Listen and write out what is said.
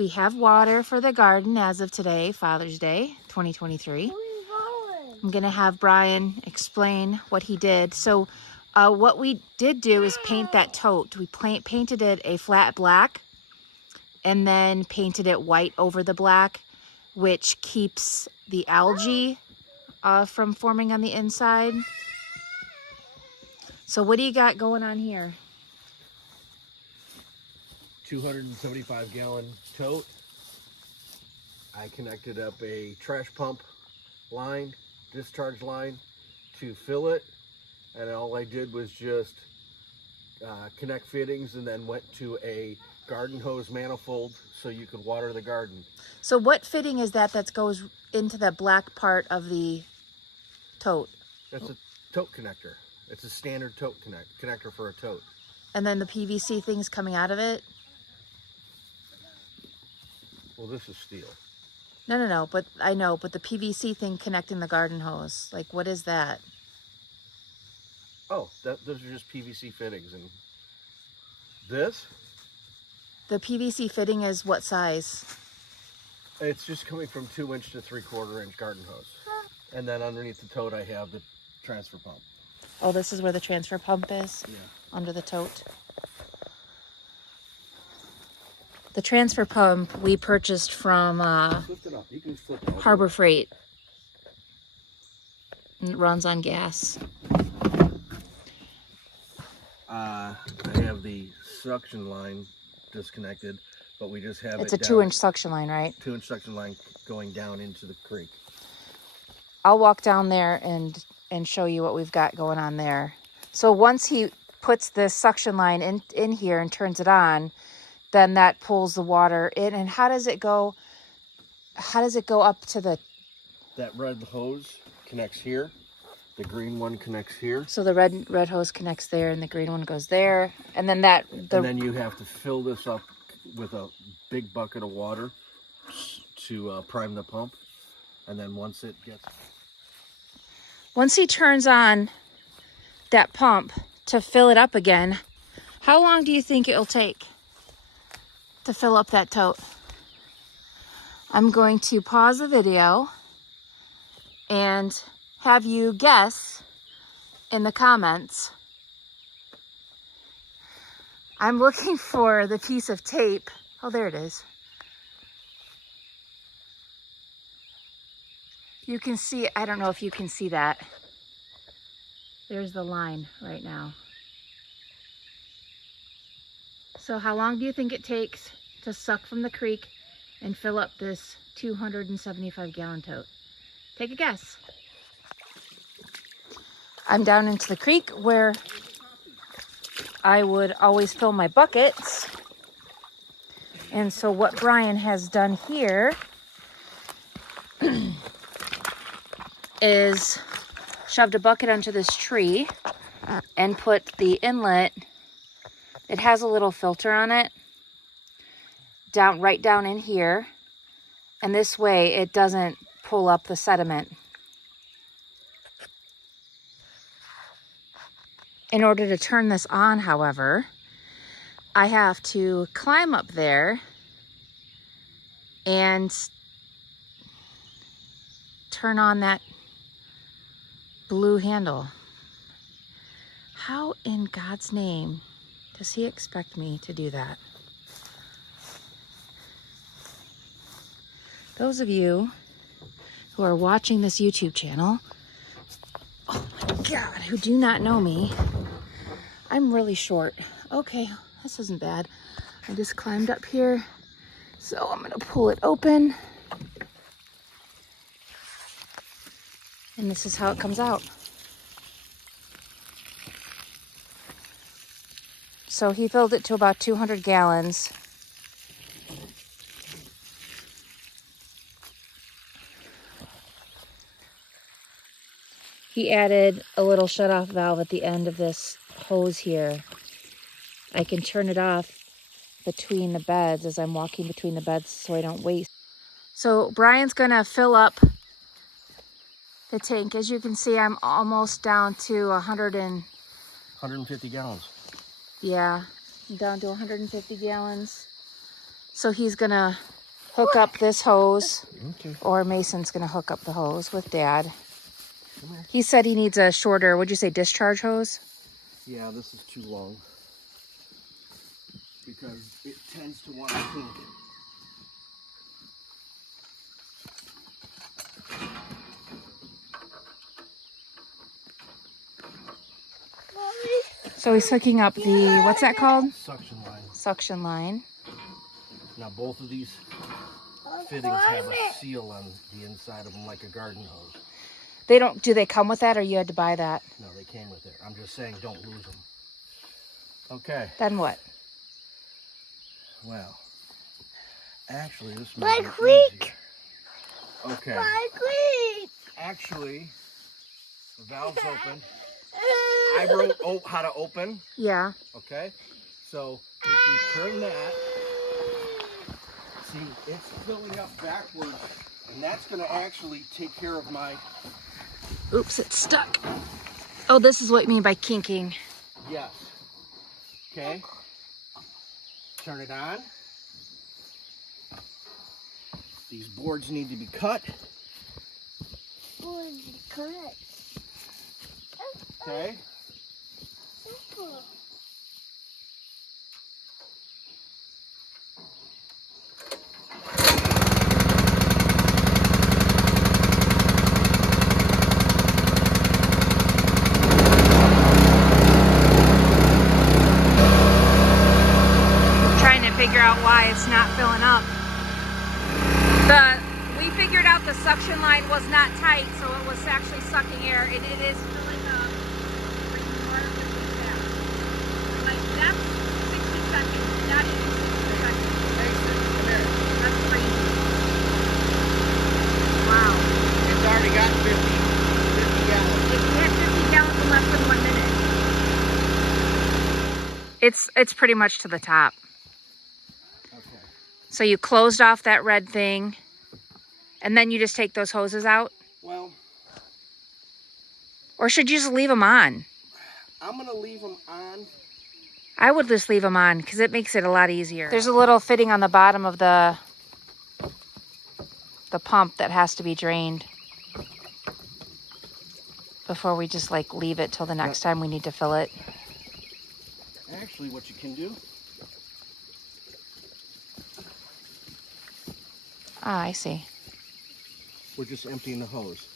We have water for the garden as of today, Father's Day, 2023. I'm going to have Brian explain what he did. So what we did do is paint that tote. We painted it a flat black and then painted it white over the black, which keeps the algae from forming on the inside. So what do you got going on here? 275-gallon tote. I connected up a trash pump line, discharge line to fill it, and all I did was just connect fittings and then went to a garden hose manifold so you could water the garden. So what fitting is that goes into the black part of the tote? That's a tote connector. It's a standard tote connector for a tote. And then the PVC thing's coming out of it? Well, this is steel. No, but I know, but the PVC thing connecting the garden hose, like what is that? Oh, those are just PVC fittings. And this? The PVC fitting is what size? It's just coming from 2-inch to 3/4-inch garden hose. And then underneath the tote, I have the transfer pump. Oh, this is where the transfer pump is? Yeah. Under the tote. The transfer pump we purchased from Lift it up. You can flip it over. Harbor Freight. And it runs on gas. I have the suction line disconnected, but we just have It's it a 2-inch suction line, right? 2-inch suction line going down into the creek. I'll walk down there and show you what we've got going on there. So once he puts this suction line in here and turns it on, then that pulls the water in. And how does it go? How does it go up to the... That red hose connects here. The green one connects here. So the red hose connects there and the green one goes there. And then And then you have to fill this up with a big bucket of water to prime the pump. And then once he turns on that pump to fill it up again, how long do you think it'll take to fill up that tote? I'm going to pause the video and have you guess in the comments. I'm looking for the piece of tape. Oh, there it is. You can see, I don't know if you can see that. There's the line right now. So how long do you think it takes to suck from the creek and fill up this 275-gallon tote? Take a guess. I'm down into the creek where I would always fill my buckets. And so what Brian has done here is shoved a bucket onto this tree and put the inlet, it has a little filter on it, right down in here. And this way it doesn't pull up the sediment. In order to turn this on, however, I have to climb up there and turn on that blue handle. How in God's name does he expect me to do that? Those of you who are watching this YouTube channel, oh my God, who do not know me, I'm really short. Okay, this isn't bad. I just climbed up here, so I'm gonna pull it open. And this is how it comes out. So he filled it to about 200 gallons. He added a little shutoff valve at the end of this hose here. I can turn it off between the beds as I'm walking between the beds so I don't waste. So Brian's gonna fill up the tank. As you can see, I'm almost down to 150 gallons. Yeah, I'm down to 150 gallons. So he's gonna hook up this hose, Okay. or Mason's gonna hook up the hose with Dad. Come here. He said he needs a shorter, would you say discharge hose? Yeah, this is too long because it tends to want to kink. So he's hooking up the, what's that called? Suction line. Suction line. Now both of these fittings have a seal on the inside of them like a garden hose. They don't, do they come with that or you had to buy that? No, they came with it. I'm just saying don't lose them. Okay. Then what? Well, actually this might be easier. Okay. Actually, the valve's open. I wrote how to open. Yeah. Okay. So if you turn that, see, it's filling up backwards, and that's going to actually take care of my... Oops, it's stuck. Oh, this is what you mean by kinking. Yes. Okay. Turn it on. These boards need to be cut. Okay. Trying to figure out why it's not filling up. We figured out the suction line was not tight, so it was actually sucking air, and it is filling up. Like that's 60 seconds, not even 60 seconds. That's crazy. Wow. It's already got 50 gallons. If you had 50 gallons in less than 1 minute. It's pretty much to the top. Okay. So you closed off that red thing, and then you just take those hoses out? Well, Or should you just leave them on? I'm going to leave them on. I would just leave them on because it makes it a lot easier. There's a little fitting on the bottom of the pump that has to be drained before we just like leave it till the next time we need to fill it. Actually, what you can do, Ah, I see. we're just emptying the hose.